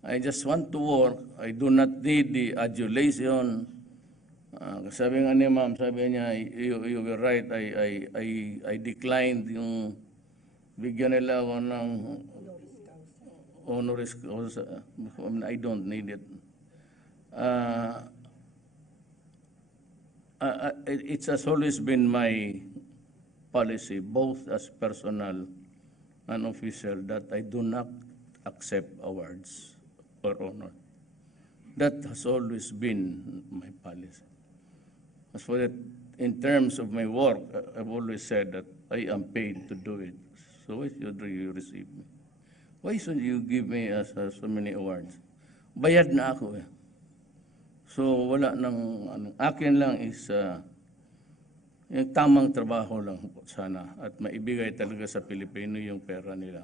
I just want to work. I do not need the adulation. Sabi nga ni ma'am, sabi niya, you were right. I declined yung bigyan nila ako ng honoris causa. I don't need it. It has always been my policy, both as personal and official, that I do not accept awards or honor. That has always been my policy. As for that, in terms of my work, I've always said that I am paid to do it. So why should you receive me? Why should you give me so many awards? Bayad na ako eh. So wala nang akin lang is yung tamang trabaho lang po sana at maibigay talaga sa Pilipino yung pera nila.